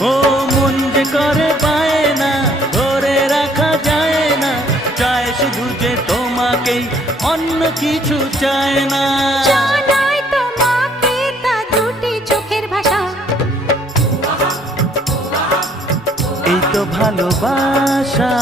ও মন যে করে পায় না, ধরে রাখা যায় না, চায় শুধু যে তোমাকেই, অন্য কিছু চায় না। জানাই তোমাকে তা দুটি চোখের ভাষা, এই তো ভালোবাসা।